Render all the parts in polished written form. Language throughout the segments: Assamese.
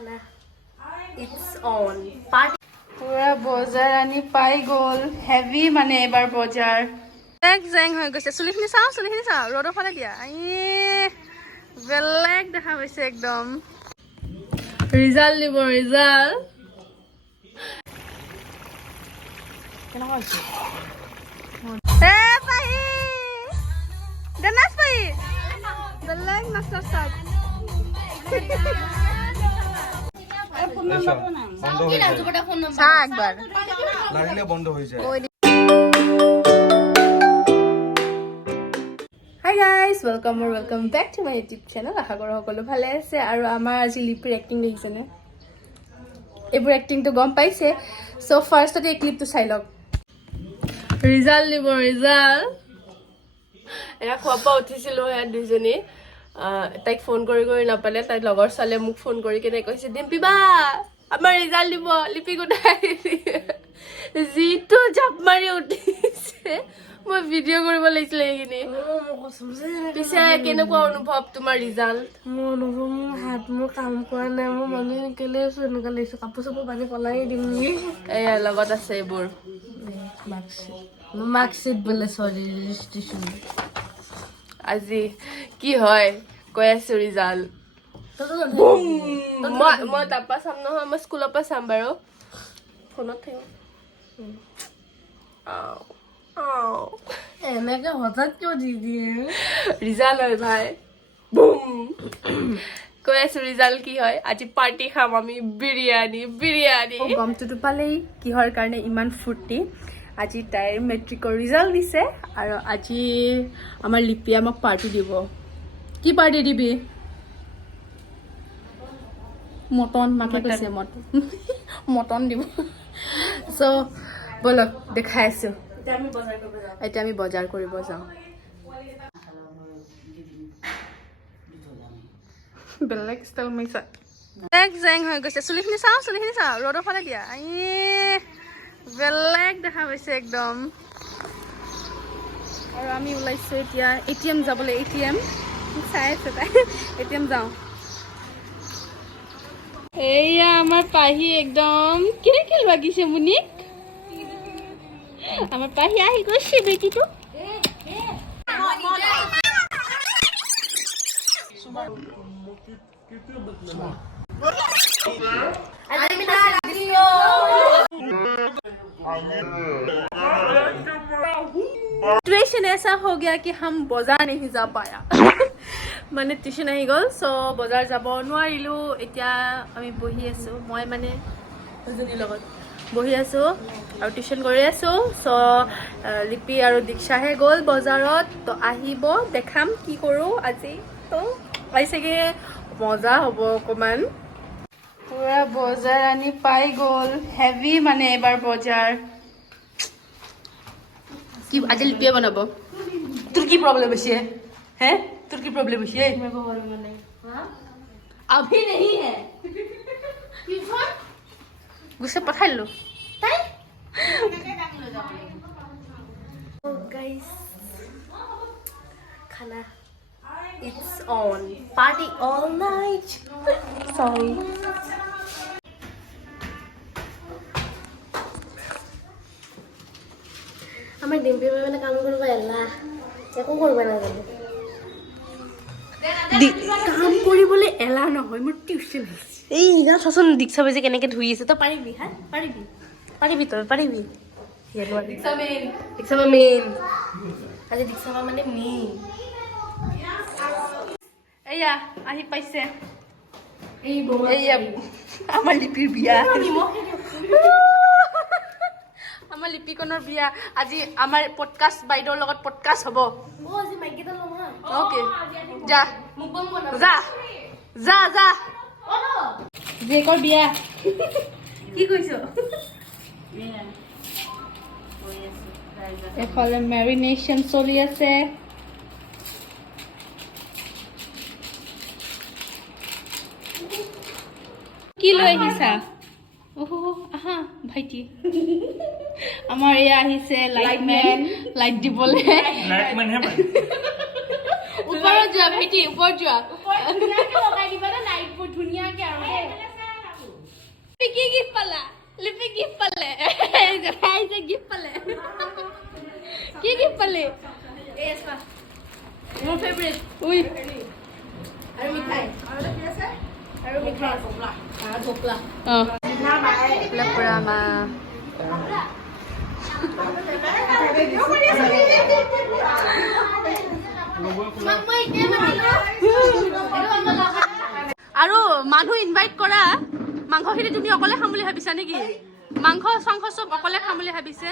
খানা ইটস অন পাৰ্টি পুৰা বজাৰ আনি পাই গ'ল হেভি মানে এবাৰ বজাৰ জেং হৈ গৈছে চুলিখিনি চাওঁ ৰ'দৰ ফালে দিয়া বেলেগ দেখা পাইছে একদম ৰিজাল্ট দিব ৰিজাল্ট কেনেকুৱা হৈছে পাহি নাচ পাহি বেলেগ নাচ ষ্টাৰ্ট বন্ধ হৈছে hi guys welcome back to my YouTube channel আশা কৰোঁ সকলো ভালে আছে আৰু আমাৰ আজি লিপিৰ এক্টিং দেখিছেনে এইবোৰ এক্টিংটো গম পাইছে চ' ফাৰ্ষ্টতে এই ক্লিপটো চাই লওক ৰিজাল্ট দিব ৰিজাল্ট এয়া খোৱাৰ পৰা উঠিছিলোঁ ইয়াত দুইজনী তাইক ফোন কৰি নাপালে তাইৰ লগৰ ছোৱালীয়ে মোক ফোন কৰি কেনে কৈছে ডিম্পি বা আমাৰ ৰিজাল্ট দিব লিপি গোটাই যিটো জাপ মাৰি উঠিছে মই ভিডিঅ' কৰিব লাগিছিলে সেইখিনি পিছে কেনেকুৱা অনুভৱ তোমাৰ ৰিজাল্ট মোৰ অনুভৱ মোৰ হাত মোৰ কাম কৰা নাই মোৰ মানুহে কেলে আছো এনেকুৱা লাগিছে কাপোৰ চাপোৰ পানী পলাই দিম নেকি এয়া লগত আছে এইবোৰ মাৰ্কশ্বিট বোলে চৰি ৰেজিষ্ট্ৰেশ্যন আজি কি হয় কৈ আছো ৰিজাল্ট মই তাৰপৰা চাম নহয় মই স্কুলৰ পৰা চাম বাৰু ফোনত থাকিম এনেকে হঠাৎ কিয় দি দিয়ে ৰিজাল্ট হয় ভাই বুম কৈ আছো ৰিজাল্ট কি হয় আজি পাৰ্টি খাম আমি বিৰিয়ানী গমটোতো পালেই কিহৰ কাৰণে ইমান ফূৰ্তি আজি তাইৰ মেট্ৰিকৰ ৰিজাল্ট দিছে আৰু আজি আমাৰ লিপিয়ে আমাক পাৰ্টি দিব কি পাৰ্টি দিবি মটন মাকে কৈছে মটন দিব চ' বলক দেখাই আছো এতিয়া আমি বজাৰ কৰিব যাওঁ বেলেগ ষ্টাইল মাৰিছা জেং হৈ গৈছে চুলিখিনি চাওঁ ৰ'দৰ ফালে দিয়া বেলেগ দেখা পাইছে একদম আৰু আমি ওলাইছোঁ এতিয়া ATM যাবলৈ ATM চাই আছে তাই ATM যাওঁ এয়া আমাৰ পাহি একদম কিল বাগিছে মুনিক আমার পাহি আহি গৈছে বেটিটো सिचुएशन ऐसा हो गया कि हम बाजार नहीं जा पाया মানে টিউশন আহি গ'ল চ' বজাৰ যাব নোৱাৰিলোঁ এতিয়া আমি বহি আছোঁ মই মানে দুজনীৰ লগত বহি আছোঁ আৰু টিউশন কৰি আছোঁ চ' লিপি আৰু দীক্ষাহে গ'ল বজাৰত তো আহিব দেখাম কি কৰোঁ আজি তো চাগে মজা হ'ব অকণমান পুৰা বজাৰ আনি পাই গ'ল হেভি মানে এবাৰ বজাৰ কি আজি লিপিয়ে বনাব তোৰ কি প্ৰব্লেম হৈছে হে তোৰ কি প্ৰব্লেম হৈছে अभी नहीं है गुस्से पठाई लो गाइस खाना it's on party all night sorry আমাৰ ডিম্পি মানে কাম কৰিব এলাহ একো কৰিব নাজানে কাম কৰিবলৈ এলাহ নহয় মোৰ টিউচন এই ইনা চাচোন দীক্ষা বেজে কেনেকে ধুই আছে তই পাৰিবি হা পাৰিবি তই পাৰিবি দীক্ষা মেইন আজি দীক্ষা মানে মেইন এয়া আহি পাইছে এয়া আমাৰ লিপিৰ বিয়া আমাৰ লিপিকনৰ বিয়া আজি আমাৰ পডকাষ্ট বাইদেউৰ লগত পডকাষ্ট হ'ব আজি মাইকেটা লম হা ওকে যা জীয়েকৰ বিয়া কি কৈছ এফালে মেৰিনেশ্যন চলি আছে কি লৈ আহিছা আহা ভাইটি আমাৰ এয়া আহিছে লাইটমেন লাইট দিবলৈ ওপৰত যোৱা ভাইটি ওপৰত যোৱা কি গিফট পালা লিপি গিফট পালে এই যে গিফট পালে কি গিফট পালে মোৰ ফেভাৰিট উই আৰু মিঠাই আৰু মিঠাই ধোকলা পুৰা মা আৰু মানুহ ইনভাইট কৰা মাংসখিনি তুমি অকলে খাম বুলি ভাবিছা নেকি মাংস চাংস চব অকলে খাম বুলি ভাবিছে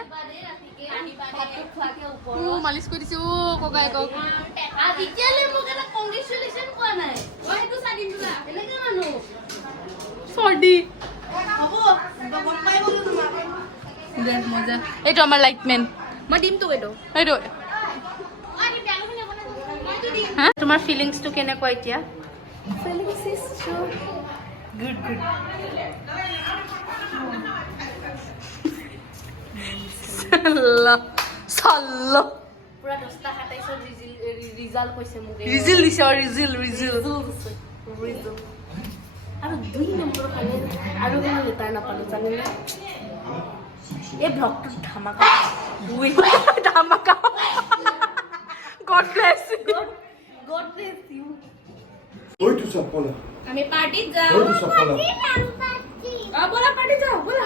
মালিচ কৰি দিছে ককাই কক এইটো আমাৰ লাইটমেন মই দিমতো এইটো হা তোমাৰ ফিলিংছটো কেনেকুৱা এতিয়া Feelings is true. Good. Sallo. Pura 10টা 27 ৰিজাল্ট কইছে মুগে। ৰিজাল্ট দিছে ৰিজাল্ট। আৰু 2 নম্বৰ খালে আৰু কোনো লেটাৰ নাপালো জানে না এই ব্লগটো ধামাকা উই ধামাকা God bless you. ওই তো চপলা আমি পার্টি যাও ওই তো চপলা বলা পার্টি যাও বলা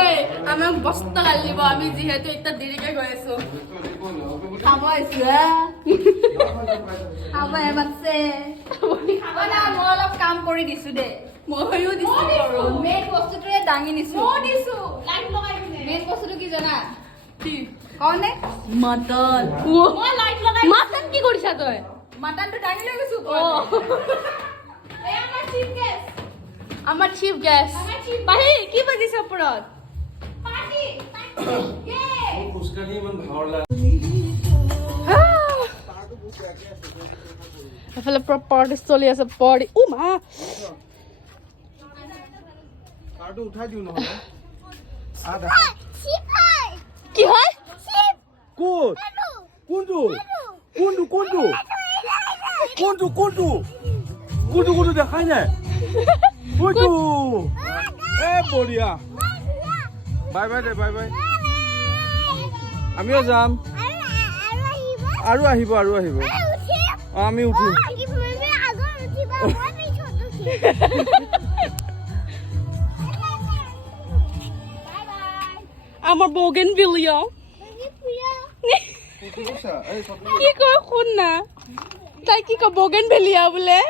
ওই আমি বস্তা গালিব আমি যেহেতু এটা দেরিকে গৈ আছো খাব আইছো খাব এবাৰছে খাবনা মই অলপ কাম কৰি দিছো দে মইও দিছো মেইন বস্তুটোৰে দাঙি নিছো মই দিছো লাইট লগাই দিনে মেইন বস্তুটো কি জানা কি কোনে মটন মই লাইট লগাই মটন কি কৰিছা তই মাটনটো দাঙি লৈ গৈছো এই আমাৰ চিফ গেষ্ট পাহি কি বাজিছে ওপৰত পাৰ্টি পুষ্কানি ইমান ভাৱলা এফালে পাৰ্টি চলি আছে পাৰ্টি মা কাৰটো উঠাই দিও নহলে কি হয় কোন কোনটো দেখাই নাই ওইটো এ বঢ়িয়া বাই বাই আমিও যাম আৰু আহিব আমি উঠিম আমাৰ বগেন বিলিয়া কি কয় শুন না তাই কি কয় বগেন ভেলিয়া বোলে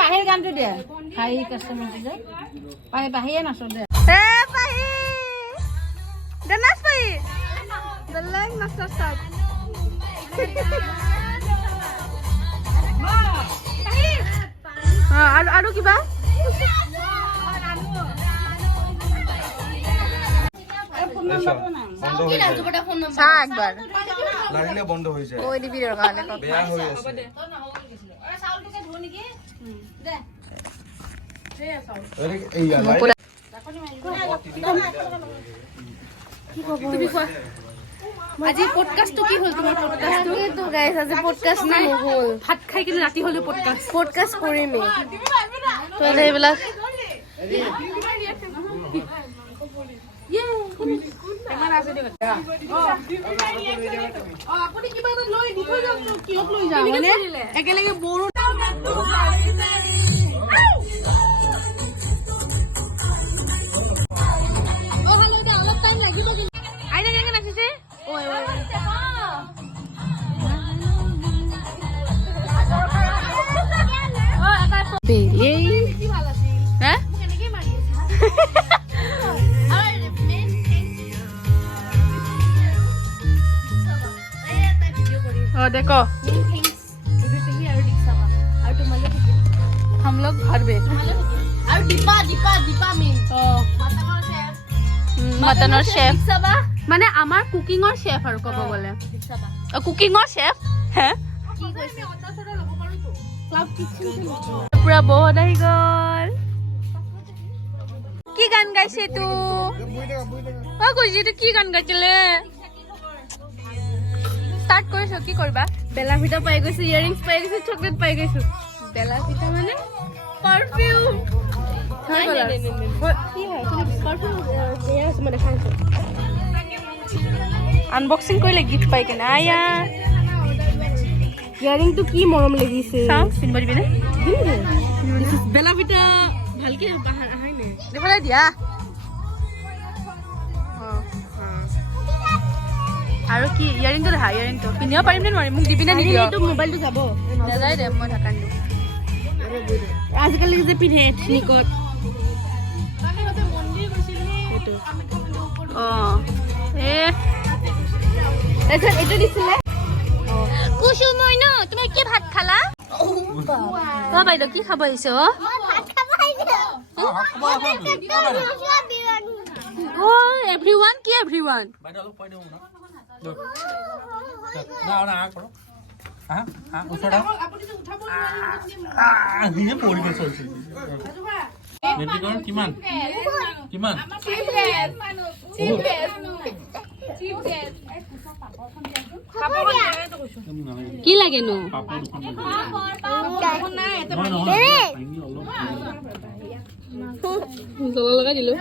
পাহিৰ গানটো দে পাহি কাষ্টমাৰটো যে পাহিয়ে নাচো দে আৰু কিবা লাৰিলে বন্ধ হৈ যায় বেয়া হৈ আছে আজি পডকাষ্টটো কি হ'ল তোমাৰ পডকাষ্টটো গাইছ আজি পডকাষ্ট নাই হ'ল ভাত খাই কিনে ৰাতি হ'লে পডকাষ্ট কৰিমেই তো এইবিলাক একেলগে বড়ো देखो हम लोग घर में मटनर शेफ माने आमार कुकिंगर शेफ और कब गले कुकिंगर शेफ है पूरा बहुत आহি গল কি গান গাইছে তু ও কইছি তু কি গান গাইছিলে ষ্টাৰ্ট কৰিছো কি কৰিবা বেলা ভিটা পাই গৈছো ইয়াৰিংছ পাই গৈছো চকলেট পাই গৈছো বেলা ভিটা মানে পাৰফিউম আনবক্সিং কৰিলে গিফ্ট পাই কেনে আয়া ইয়াৰিংটো কি মৰম লাগিছে চাও পিনব দিবিনে বেলা ভিটা ভালকে আহাই নে দেখলে দিয়া আৰু কি ইয়াৰিংটো দেখা ইয়াৰিংটো পিন্ধিব পাৰিম নে নোৱাৰিম মোক দিবিনে নিদিয় এইটো মোবাইলটো যাব নাযায় দে মই ঢাকান দিওঁ আজিকালি যে পিন্ধে এথনিকত এইটো তাৰপিছত এইটো দিছিলে কুসুমই ন তুমি কি ভাত খালা অ বাইদেউ কি খাব আহিছে অ এভৰিৱান কি এভৰিৱান বাইদেউ অলপ কৈ দিওঁ না না কৰক ওচৰত নিজে পৰি গৈছে মেট্ৰিকৰ কিমান কিমান কি লাগেনো লগাই দিলো